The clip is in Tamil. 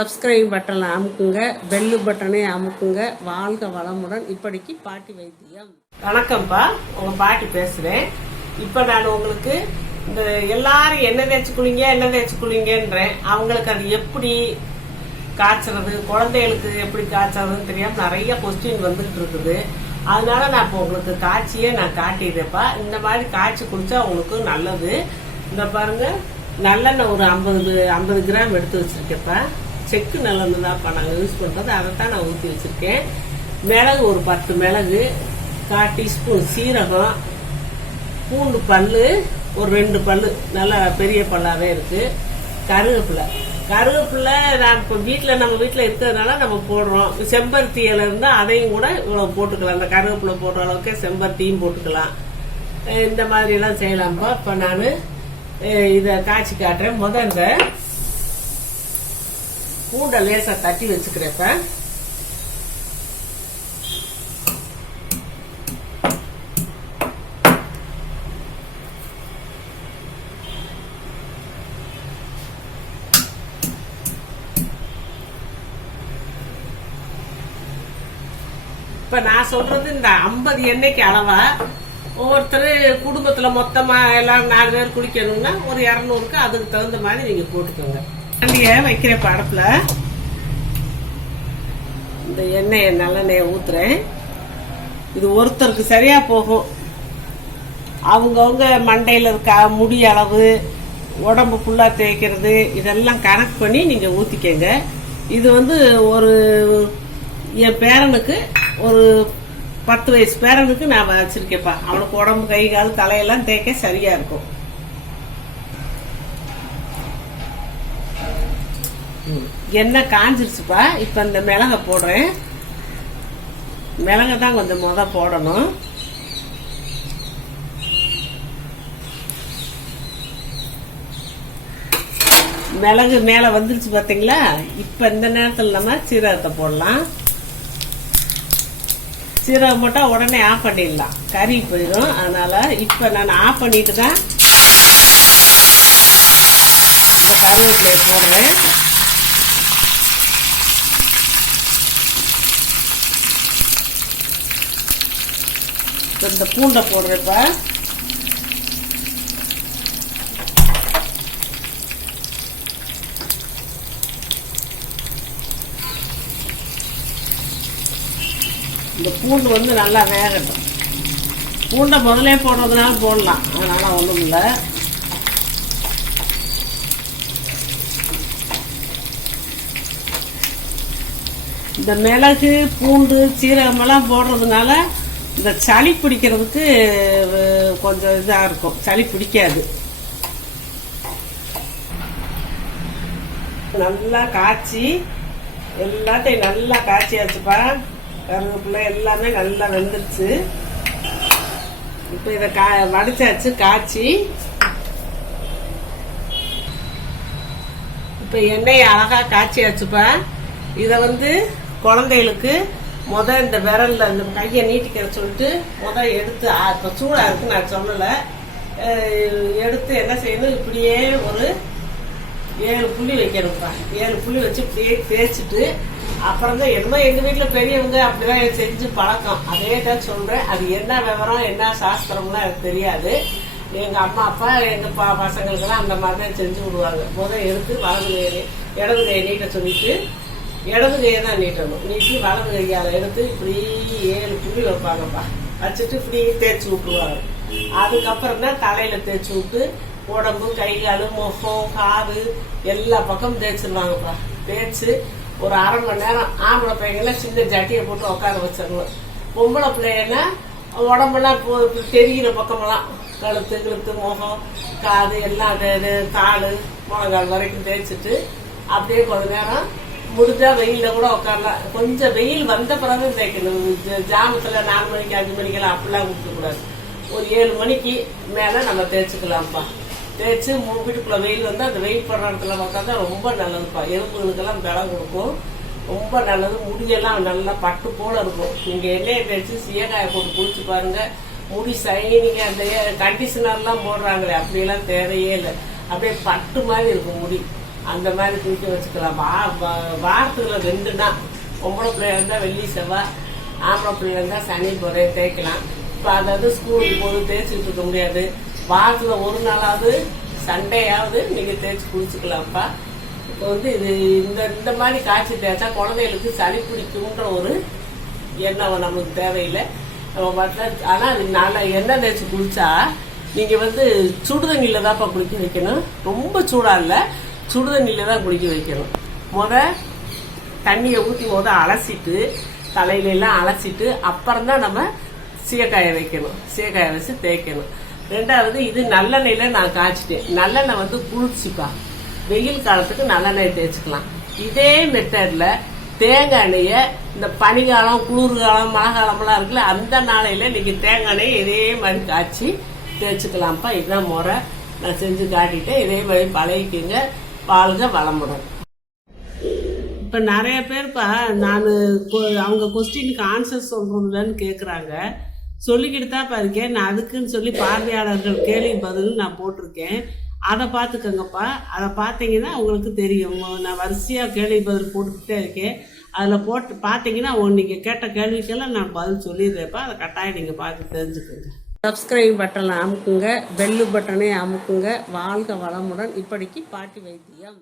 சப்ஸ்கிரைப் பட்டனை அமுக்குங்க, பெல்லு பட்டனை அமுக்குங்க. வாழ்க வளமுடன். இப்படிக்கு பாட்டி வைத்தியம். வணக்கம்ப்பா, உங்க பாட்டி பேசுறேன். இப்ப நான் உங்களுக்கு இந்த எல்லாரும் என்ன தேய்ச்சி குளிங்கன்றேன். அவங்களுக்கு அது எப்படி காய்ச்சறது, குழந்தைகளுக்கு எப்படி காய்ச்சறதுன்னு தெரியாம நிறைய கொஸ்டின் வந்துகிட்டு இருக்குது. அதனால நான் இப்போ உங்களுக்கு காய்ச்சியே நான் காட்டிடுறேன்ப்பா. இந்த மாதிரி காய்ச்சி குடிச்சா உங்களுக்கு நல்லது. இந்த பாருங்க, நல்லெண்ணெய் ஒரு 50 கிராம் எடுத்து வச்சிருக்கேன்ப்பா. செக்கு நல்லெண்ணெய் தான்ப்பா நாங்கள் யூஸ் பண்ணுறது, அதை தான் நான் ஊற்றி வச்சிருக்கேன். மிளகு ஒரு 10 மிளகு, 1/4 டீஸ்பூன் சீரகம், பூண்டு பல்லு ஒரு 2 பல்லு நல்லா பெரிய பல்லாவே இருக்கு. கருவேப்பிலை நான் இப்போ நம்ம வீட்டில் இருக்கிறதுனால நம்ம போடுறோம். செம்பருத்தி இலை இருந்தால் அதையும் கூட இவ்வளோ போட்டுக்கலாம். அந்த கருவேப்பிலை போடுற அளவுக்கு செம்பருத்தியும் போட்டுக்கலாம். இந்த மாதிரி எல்லாம் செய்யலாம்ப்பா. இப்போ நான் இதை காய்ச்சி காட்டுறேன். இந்த பூண்டை லேசா தட்டி வச்சுக்கிறேன்ப்ப. இப்ப நான் சொல்றது இந்த 50 எண்ணெய்க்கு அளவா. ஒவ்வொருத்தர் குடும்பத்துல மொத்தமா எல்லாரும் 4 பேர் குடிக்கணும்னா ஒரு 200க்கு அதுக்கு தகுந்த மாதிரி நீங்க போட்டுக்கோங்க. எண்ணெய வைக்கிற படப்புல இந்த எண்ணெயை நல்லெண்ணெய ஊத்துறேன். இது ஒருத்தருக்கு சரியா போகும். அவங்கவுங்க மண்டையில இருக்க முடி அளவு, உடம்பு ஃபுல்லா தேய்க்கிறது இதெல்லாம் கணக்கு பண்ணி நீங்க ஊத்திக்கங்க. இது ஒரு என் பேரனுக்கு ஒரு 10 வயசு பேரனுக்கு நான் வச்சிருக்கேன்ப்பா. அவனுக்கு உடம்பு கை கால் தலையெல்லாம் தேய்க்க சரியா இருக்கும். எண்ணெய் காஞ்சிருச்சுப்பா. இப்ப இந்த மிளகை போடுறேன். மிளகை தான் கொஞ்சம் போடணும். மிளகு மேல வந்துருச்சு பாத்தீங்களா. இப்ப இந்த நேரத்துல நம்ம சீரகத்தை போடலாம். சீரகம் போட்டா உடனே ஆஃப் பண்ணிடலாம், கறி போயிடும். அதனால இப்ப நான் ஆஃப் பண்ணிட்டு தான் இந்த கருவேப்பிலையை போடுறேன். இந்த பூண்டை போடுறேன்ப்ப. இந்த பூண்டு நல்லா வேகட்டும். பூண்டை முதலே போடுறதுனால போடலாம், அதனால ஒண்ணும் இல்லை. இந்த மிளகு பூண்டு சீரகம் எல்லாம் போடுறதுனால இந்த சளி பிடிக்கிறதுக்கு கொஞ்சம் இதா இருக்கும், சளி பிடிக்காது. நல்லா காய்ச்சி எல்லாத்தையும் நல்லா காய்ச்சியாச்சுப்பா. கருவேப்பிலை எல்லாமே நல்லா வெந்துருச்சு. இப்ப இத வடிச்சாச்சு காய்ச்சி. இப்ப எண்ணெயை அழகா காய்ச்சியாச்சுப்பா. இத குழந்தைகளுக்கு இந்த விரல்ல இந்த கையை நீட்டிக்கிற சொல்லிட்டு எடுத்து, இப்ப சூடா இருக்கு நான் சொல்லல, எடுத்து என்ன செய்யணும், இப்படியே ஒரு 7 புள்ளி வைக்கணும்ப்பா. 7 புள்ளி வச்சு இப்படியே தேய்ச்சிட்டு அப்புறம் தான் என்னமோ எங்க வீட்டுல பெரியவங்க அப்படிதான் செஞ்சு பழக்கம், அதே தான் சொல்றேன். அது என்ன விவரம் என்ன சாஸ்திரம்லாம் எனக்கு தெரியாது. எங்க அம்மா அப்பா எங்க பசங்களுக்கு எல்லாம் அந்த மாதிரிதான் செஞ்சு விடுவாங்க. எடுத்து இடது கையை நீட்ட சொல்லிட்டு இடது கையை தான் நீட்டணும். நீட்டி வலது கையால எடுத்து இப்படி 7 புள்ளி வைப்பாங்கப்பா. வச்சுட்டு இப்படி தேய்ச்சி விட்டுருவாங்க. அதுக்கப்புறம் தான் தலையில தேய்ச்சி விட்டு உடம்பு கை கால் முகம் காது எல்லா பக்கமும் தேய்ச்சிருவாங்கப்பா. தேய்ச்சி ஒரு 1/2 மணி நேரம் ஆம்பளை பிள்ளைங்கள சின்ன ஜட்டியை போட்டு உட்கார வச்சிடணும். பொம்பளை பிள்ளைங்கன்னா உடம்பெல்லாம் தெரிகிற பக்கமெல்லாம் கழுத்து முகம் காது எல்லாம் கால் முழங்கால் வரைக்கும் தேய்ச்சிட்டு அப்படியே கொஞ்ச நேரம் முடிஞ்சா வெயில கூட உட்காரலாம். கொஞ்சம் வெயில் வந்த பிறகு தேய்க்கணும். ஜாமத்துல 4 மணிக்கு 5 மணிக்கெல்லாம் அப்படிலாம் கொடுக்க கூடாது. ஒரு 7 மணிக்கு மேல நம்ம தேய்ச்சிக்கலாம்ப்பா. தேய்ச்சி வீட்டுக்குள்ள வெயில் அந்த வெயில் படுற இடத்துல பார்த்தா ரொம்ப நல்லதுப்பா. எலும்புகளுக்கெல்லாம் பலம் கொடுக்கும், ரொம்ப நல்லது. முடியெல்லாம் நல்லா பட்டு போல இருக்கும். நீங்க எண்ணெயை தேய்ச்சி சீயக்காயை போட்டு குளிச்சு பாருங்க, முடி சைனிங்க. அந்த கண்டிஷனர்லாம் போடுறாங்களே அப்படியெல்லாம் தேவையே இல்லை. அப்படியே பட்டு மாதிரி இருக்கும் முடி. அந்த மாதிரி குளிக்க வச்சுக்கலாம். வாரத்துக்குள்ள 2 நாள், பொம்பளை பிள்ளையா இருந்தால் வெள்ளி செவ்வாய், ஆம்பளை பிள்ளையா இருந்தால் சனி போகிற தேய்க்கலாம். இப்போ அதாவது ஸ்கூலுக்கு போது தேய்ச்சிட்டு இருக்க முடியாது, வாரத்தில் 1 நாளாவது சண்டையாவது நீங்கள் தேய்ச்சி குளிச்சுக்கலாம்ப்பா. இப்போ வந்து இது இந்த மாதிரி காய்ச்சி தேய்ச்சா குழந்தைகளுக்கு சளி பிடிக்குன்ற ஒரு எண்ணெய் நம்மளுக்கு தேவையில்லை. நம்ம பார்த்தா ஆனால் அதுக்கு நல்லா எண்ணெய் தேய்ச்சி குளிச்சா நீங்கள் வந்து சுடுதண்ணியில் தான்ப்பா குளிக்க வைக்கணும். ரொம்ப சூடாக இல்லை, சுடுதண்ணியில் தான் குளிக்க வைக்கணும். தண்ணியை ஊற்றி அலசிட்டு தலையிலெல்லாம் அலசிட்டு அப்புறம்தான் நம்ம சீயக்காய வைக்கணும். சீயக்காய வச்சு தேய்க்கணும். 2வது இது நல்லெண்ணெயில் நான் காய்ச்சிட்டேன். நல்லெண்ணெய் வந்து குளிர்ச்சிப்பா, வெயில் காலத்துக்கு நல்லெண்ணெய் தேய்ச்சிக்கலாம். இதே மெத்தடில் தேங்காய் எண்ணெயை இந்த பனிக்காலம், குளிர்காலம், மழை காலமெல்லாம் இருக்குல்ல, அந்த நாளையில் நீங்கள் தேங்காய் எண்ணெயை இதே மாதிரி காய்ச்சி தேய்ச்சிக்கலாம்ப்பா. இதுதான் முறை. நான் செஞ்சு காட்டிட்டேன். இதே மாதிரி பழகிக்குங்க. வாழ்க வளமுடன். இப்போ நிறைய பேர்ப்பா நான் அவங்க கொஸ்டினுக்கு ஆன்சர் சொல்கிறதுலன்னு கேட்குறாங்க. சொல்லிக்கிட்டு தான்ப்பா இருக்கேன். நான் அதுக்குன்னு சொல்லி பார்வையாளர்கள் கேள்வி பதில் நான் போட்டிருக்கேன். அதை பார்த்துக்கோங்கப்பா. அதை பார்த்தீங்கன்னா உங்களுக்கு தெரியும். நான் வரிசையாக கேள்வி பதில் போட்டுக்கிட்டே இருக்கேன். அதில் போட்டு பார்த்தீங்கன்னா நீங்கள் கேட்ட கேள்விக்கெல்லாம் நான் பதில் சொல்லிடுறேன்ப்பா. அதை கட்டாயம் நீங்கள் பார்த்து தெரிஞ்சுக்கோங்க. சப்ஸ்கிரைப் பட்டனை அமுக்குங்க, பெல்லு பட்டனை அமுக்குங்க. வாழ்க வளமுடன். இப்படிக்கு பாட்டி வைத்தியம்.